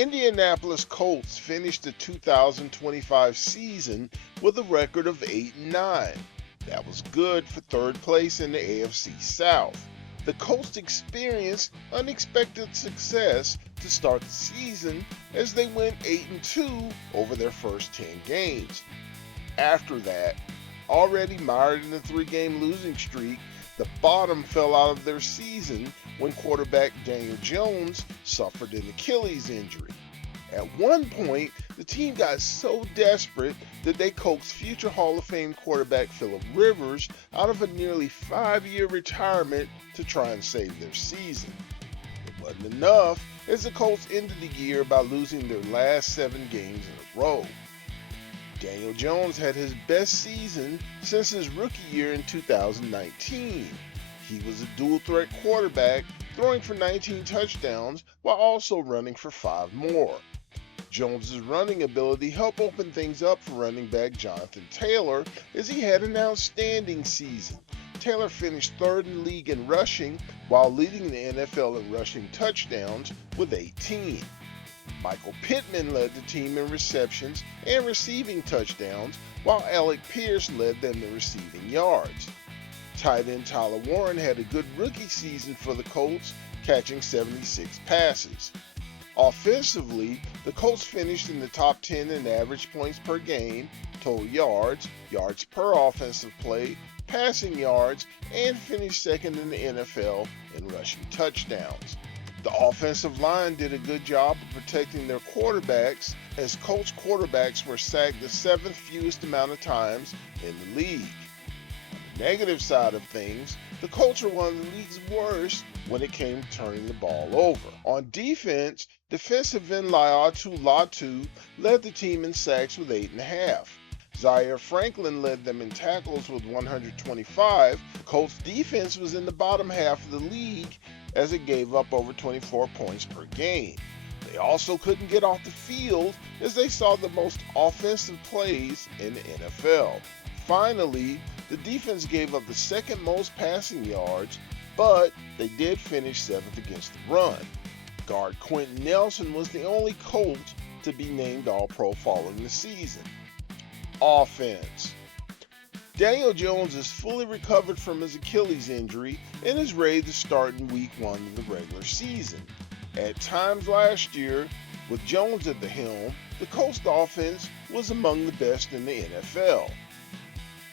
Indianapolis Colts finished the 2025 season with a record of 8-9. That was good for third place in the AFC South. The Colts experienced unexpected success to start the season as they went 8-2 over their first 10 games. After that, already mired in a three-game losing streak, the bottom fell out of their season when quarterback Daniel Jones suffered an Achilles injury. At one point, the team got so desperate that they coaxed future Hall of Fame quarterback Philip Rivers out of a nearly 5-year retirement to try and save their season. It wasn't enough, as the Colts ended the year by losing their last 7 games in a row. Daniel Jones had his best season since his rookie year in 2019. He was a dual-threat quarterback, throwing for 19 touchdowns while also running for 5 more. Jones's running ability helped open things up for running back Jonathan Taylor as he had an outstanding season. Taylor finished 3rd in the league in rushing while leading the NFL in rushing touchdowns with 18. Michael Pittman led the team in receptions and receiving touchdowns, while Alec Pierce led them in receiving yards. Tight end Tyler Warren had a good rookie season for the Colts, catching 76 passes. Offensively, the Colts finished in the top 10 in average points per game, total yards, yards per offensive play, passing yards, and finished second in the NFL in rushing touchdowns. The offensive line did a good job of protecting their quarterbacks, as Colts quarterbacks were sacked the 7th fewest amount of times in the league. On the negative side of things, the Colts are one of the league's worst when it came to turning the ball over. On defense, defensive end Laiatu Latu led the team in sacks with 8.5. Zaire Franklin led them in tackles with 125. The Colts defense was in the bottom half of the league as it gave up over 24 points per game. They also couldn't get off the field as they saw the most offensive plays in the NFL. Finally, the defense gave up the second most passing yards, but they did finish 7th against the run. Guard Quentin Nelson was the only Colt to be named All-Pro following the season. Offense. Daniel Jones is fully recovered from his Achilles injury and is ready to start in Week 1 of the regular season. At times last year, with Jones at the helm, the Colts offense was among the best in the NFL.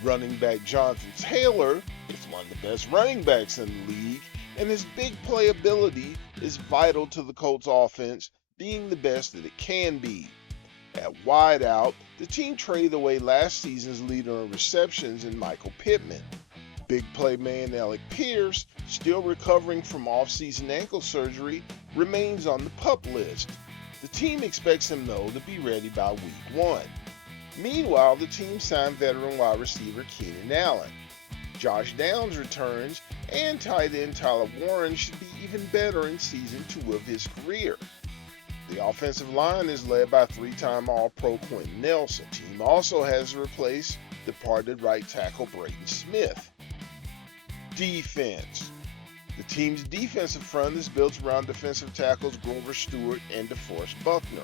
Running back Jonathan Taylor is one of the best running backs in the league, and his big playability is vital to the Colts offense being the best that it can be. At wideout, the team traded away last season's leader in receptions in Michael Pittman. Big play man Alec Pierce, still recovering from off-season ankle surgery, remains on the PUP list. The team expects him, though, to be ready by Week 1. Meanwhile, the team signed veteran wide receiver Keenan Allen. Josh Downs returns, and tight end Tyler Warren should be even better in Season 2 of his career. The offensive line is led by 3-time All-Pro Quentin Nelson. The team also has replaced departed right tackle Braden Smith. Defense. The team's defensive front is built around defensive tackles Grover Stewart and DeForest Buckner.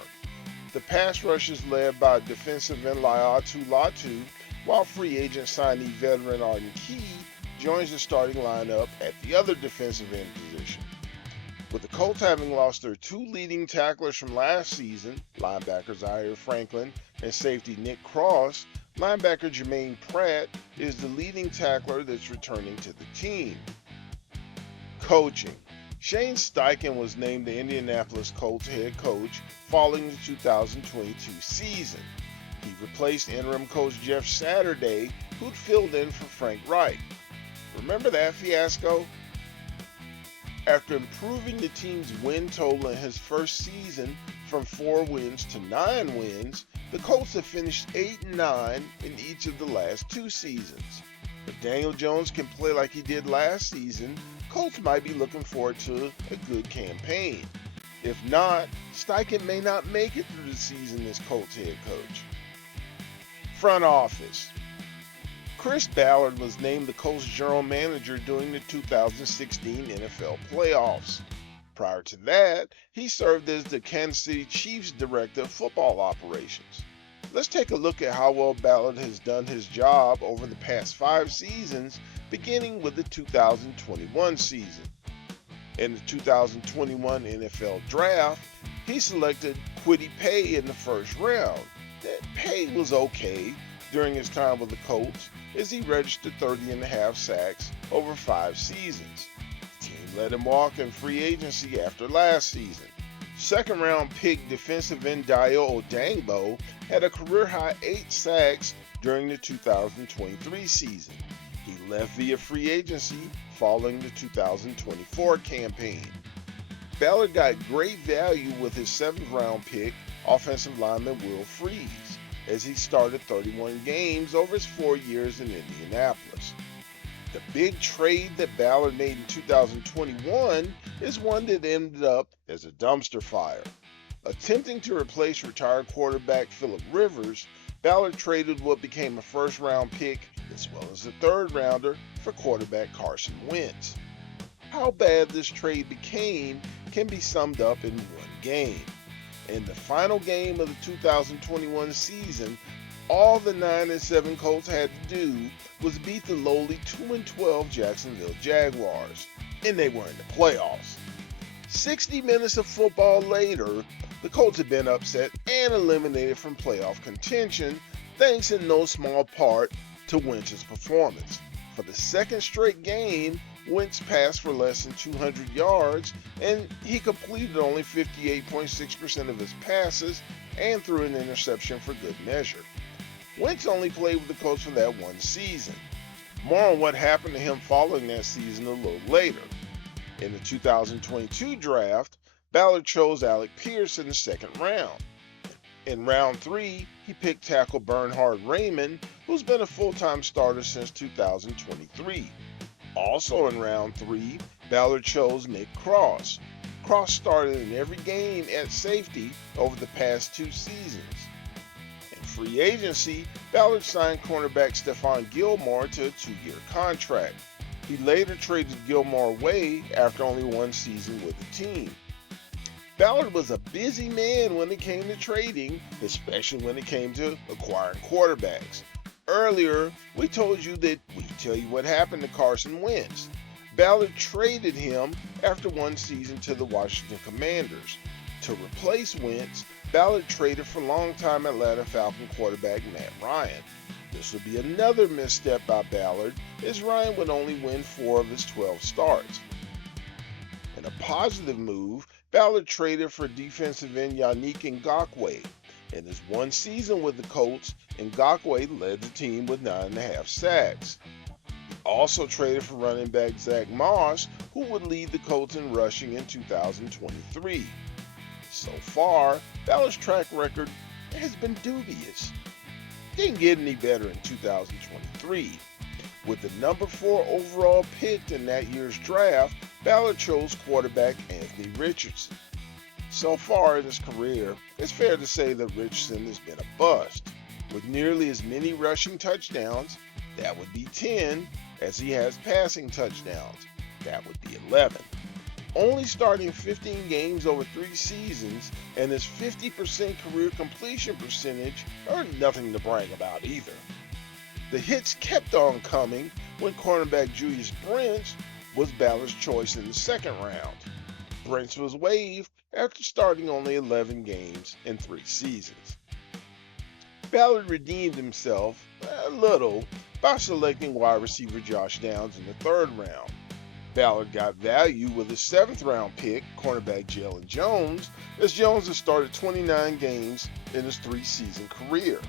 The pass rush is led by defensive end Laiatu Latu, while free agent signee veteran Arden Key joins the starting lineup at the other defensive end position. With the Colts having lost their 2 leading tacklers from last season, linebacker Zaire Franklin and safety Nick Cross, linebacker Jermaine Pratt is the leading tackler that's returning to the team. Coaching. Shane Steichen was named the Indianapolis Colts head coach following the 2022 season. He replaced interim coach Jeff Saturday, who'd filled in for Frank Reich. Remember that fiasco? After improving the team's win total in his first season from 4 wins to 9 wins, the Colts have finished 8-9 in each of the last 2 seasons. If Daniel Jones can play like he did last season, Colts might be looking forward to a good campaign. If not, Steichen may not make it through the season as Colts head coach. Front office. Chris Ballard was named the Colts general manager during the 2016 NFL playoffs. Prior to that, he served as the Kansas City Chiefs Director of Football Operations. Let's take a look at how well Ballard has done his job over the past 5 seasons, beginning with the 2021 season. In the 2021 NFL Draft, he selected Kwity Paye in the first round. Paye was okay during his time with the Colts as he registered 30.5 sacks over 5 seasons. The team let him walk in free agency after last season. Second-round pick defensive end Dayo Odeyingbo had a career-high 8 sacks during the 2023 season. He left via free agency following the 2024 campaign. Ballard got great value with his 7th-round pick, offensive lineman Will Freeze, as he started 31 games over his 4 years in Indianapolis. The big trade that Ballard made in 2021 is one that ended up as a dumpster fire. Attempting to replace retired quarterback Phillip Rivers, Ballard traded what became a first-round pick as well as a 3rd-rounder for quarterback Carson Wentz. How bad this trade became can be summed up in one game. In the final game of the 2021 season, all the 9-7 Colts had to do was beat the lowly 2-12 Jacksonville Jaguars, and they were in the playoffs. 60 minutes of football later, the Colts had been upset and eliminated from playoff contention, thanks in no small part to Wentz's performance. For the second straight game, Wentz passed for less than 200 yards, and he completed only 58.6% of his passes and threw an interception for good measure. Wentz only played with the Colts for that one season. More on what happened to him following that season a little later. In the 2022 draft, Ballard chose Alec Pierce in the 2nd round. In round 3, he picked tackle Bernhard Raymond, who's been a full-time starter since 2023. Also in round 3, Ballard chose Nick Cross. Cross started in every game at safety over the past 2 seasons. In free agency, Ballard signed cornerback Stephon Gilmore to a 2-year contract. He later traded Gilmore away after only 1 season with the team. Ballard was a busy man when it came to trading, especially when it came to acquiring quarterbacks. Earlier, we told you that we'd tell you what happened to Carson Wentz. Ballard traded him after 1 season to the Washington Commanders. To replace Wentz, Ballard traded for longtime Atlanta Falcon quarterback Matt Ryan. This would be another misstep by Ballard, as Ryan would only win 4 of his 12 starts. In a positive move, Ballard traded for defensive end Yannick Ngakoue. In his 1 season with the Colts, Ngakoue led the team with 9.5 sacks. He also traded for running back Zach Moss, who would lead the Colts in rushing in 2023. So far, Ballard's track record has been dubious. It didn't get any better in 2023. With the number 4 overall pick in that year's draft, Ballard chose quarterback Anthony Richardson. So far in his career, it's fair to say that Richardson has been a bust. With nearly as many rushing touchdowns, that would be 10, as he has passing touchdowns, that would be 11. Only starting 15 games over 3 seasons, and his 50% career completion percentage are nothing to brag about either. The hits kept on coming when cornerback Julius Brents was Ballard's choice in the 2nd round. Brents was waived after starting only 11 games in 3 seasons. Ballard redeemed himself a little by selecting wide receiver Josh Downs in the 3rd round. Ballard got value with his 7th round pick, cornerback Jalen Jones, as Jones has started 29 games in his 3-season career.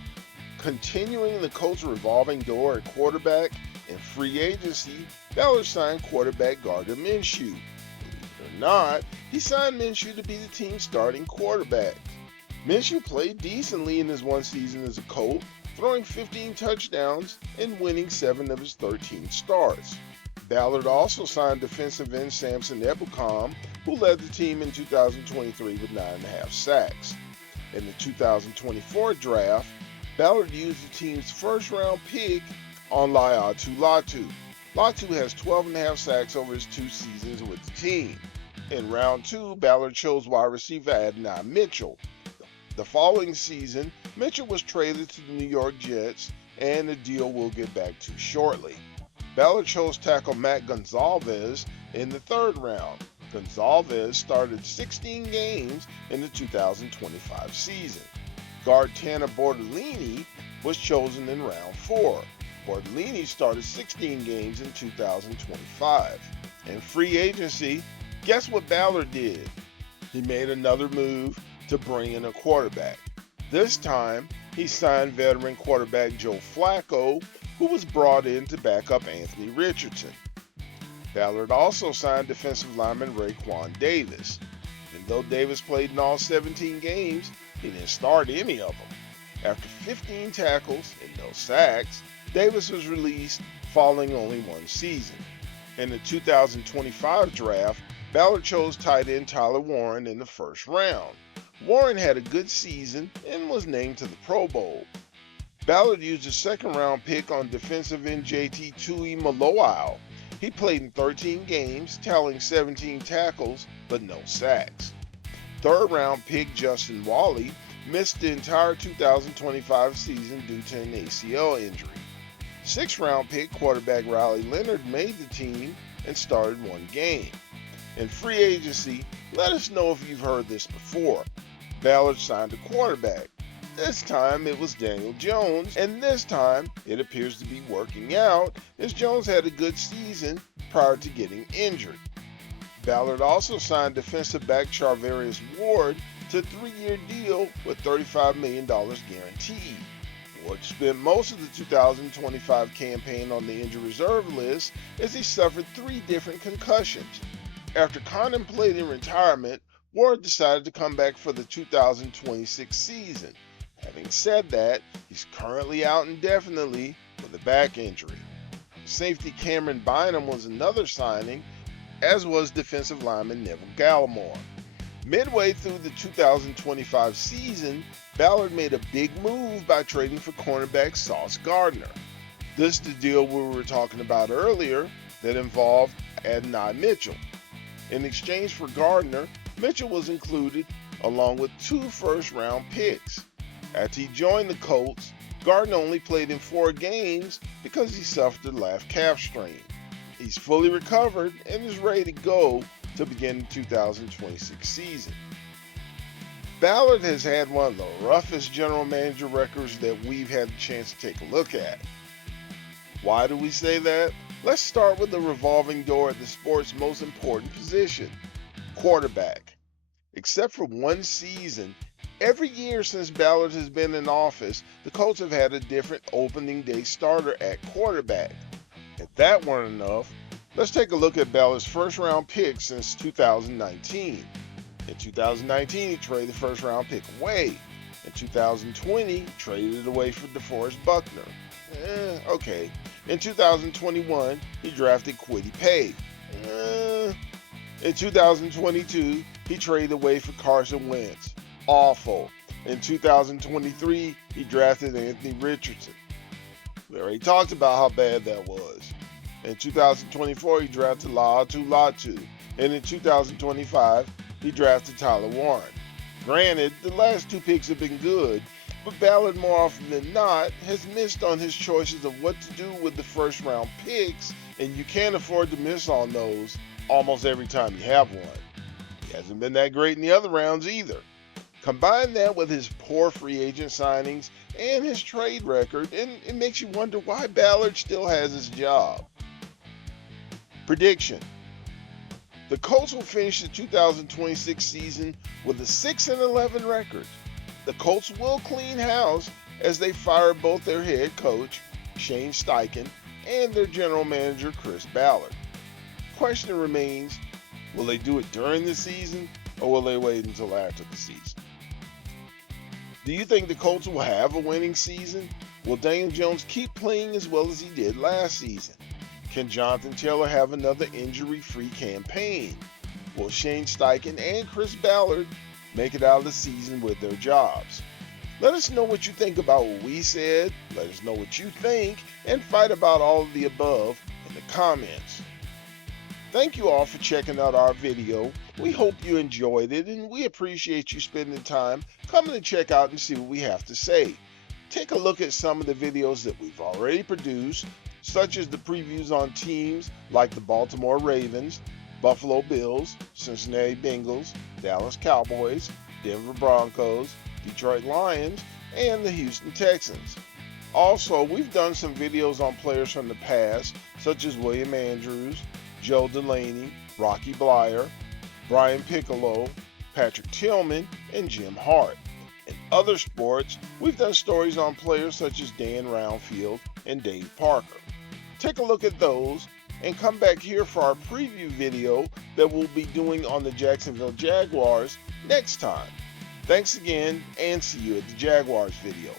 Continuing the Colts' revolving door at quarterback, in free agency, Ballard signed quarterback Gardner Minshew. Believe it or not, he signed Minshew to be the team's starting quarterback. Minshew played decently in his 1 season as a Colt, throwing 15 touchdowns and winning 7 of his 13 starts. Ballard also signed defensive end Samson Ebukam, who led the team in 2023 with 9.5 sacks. In the 2024 draft, Ballard used the team's 1st-round pick on Laiatu Latu. Latu has 12.5 sacks over his 2 seasons with the team. In round 2, Ballard chose wide receiver Adonai Mitchell. The following season, Mitchell was traded to the New York Jets, and the deal we'll get back to shortly. Ballard chose tackle Matt Gonzalez in the 3rd round. Gonzalez started 16 games in the 2025 season. Guard Tanner Bortolini was chosen in round 4. Bortolini started 16 games in 2025. In free agency, guess what Ballard did? He made another move to bring in a quarterback. This time, he signed veteran quarterback Joe Flacco, who was brought in to back up Anthony Richardson. Ballard also signed defensive lineman Raekwon Davis. Even though Davis played in all 17 games, he didn't start any of them. After 15 tackles and no sacks, Davis was released following only one season. In the 2025 draft, Ballard chose tight end Tyler Warren in the 1st round. Warren had a good season and was named to the Pro Bowl. Ballard used a 2nd round pick on defensive end JT Tuimoloau. He played in 13 games, tallying 17 tackles but no sacks. 3rd round pick Justin Wally missed the entire 2025 season due to an ACL injury. 6th round pick quarterback Riley Leonard made the team and started one game. In free agency, let us know if you've heard this before. Ballard signed a quarterback. This time it was Daniel Jones, and this time it appears to be working out as Jones had a good season prior to getting injured. Ballard also signed defensive back Charvarius Ward to a 3-year deal with $35 million guaranteed. Ward spent most of the 2025 campaign on the injured reserve list as he suffered 3 different concussions. After contemplating retirement, Ward decided to come back for the 2026 season. Having said that, he's currently out indefinitely with a back injury. Safety Cameron Bynum was another signing, as was defensive lineman Neville Gallimore. Midway through the 2025 season, Ballard made a big move by trading for cornerback Sauce Gardner. This is the deal we were talking about earlier that involved Adonai Mitchell. In exchange for Gardner, Mitchell was included along with 2 first-round picks. After he joined the Colts, Gardner only played in 4 games because he suffered a left calf strain. He's fully recovered and is ready to go to begin the 2026 season. Ballard has had one of the roughest general manager records that we've had a chance to take a look at. Why do we say that? Let's start with the revolving door at the sport's most important position, quarterback. Except for one season, every year since Ballard has been in office, the Colts have had a different opening day starter at quarterback. If that weren't enough, let's take a look at Ballard's 1st-round pick since 2019. In 2019, he traded the 1st-round pick away. In 2020, he traded it away for DeForest Buckner. Okay. In 2021, he drafted Kwity Paye. In 2022, he traded away for Carson Wentz. Awful. In 2023, he drafted Anthony Richardson. We already talked about how bad that was. In 2024, he drafted La'atu Latu. And in 2025, he drafted Tyler Warren. Granted, the last 2 picks have been good, but Ballard more often than not has missed on his choices of what to do with the 1st-round picks, and you can't afford to miss on those almost every time you have one. He hasn't been that great in the other rounds either. Combine that with his poor free agent signings and his trade record, and it makes you wonder why Ballard still has his job. Prediction: the Colts will finish the 2026 season with a 6-11 record. The Colts will clean house as they fire both their head coach, Shane Steichen, and their general manager, Chris Ballard. Question remains, will they do it during the season or will they wait until after the season? Do you think the Colts will have a winning season? Will Daniel Jones keep playing as well as he did last season? Can Jonathan Taylor have another injury-free campaign? Will Shane Steichen and Chris Ballard make it out of the season with their jobs? Let us know what you think about what we said, let us know what you think, and fight about all of the above in the comments. Thank you all for checking out our video. We hope you enjoyed it, and we appreciate you spending time coming to check out and see what we have to say. Take a look at some of the videos that we've already produced, such as the previews on teams like the Baltimore Ravens, Buffalo Bills, Cincinnati Bengals, Dallas Cowboys, Denver Broncos, Detroit Lions, and the Houston Texans. Also, we've done some videos on players from the past, such as William Andrews, Joe Delaney, Rocky Blyer, Brian Piccolo, Patrick Tillman, and Jim Hart. In other sports, we've done stories on players such as Dan Roundfield and Dave Parker. Take a look at those and come back here for our preview video that we'll be doing on the Jacksonville Jaguars next time. Thanks again, and see you at the Jaguars video.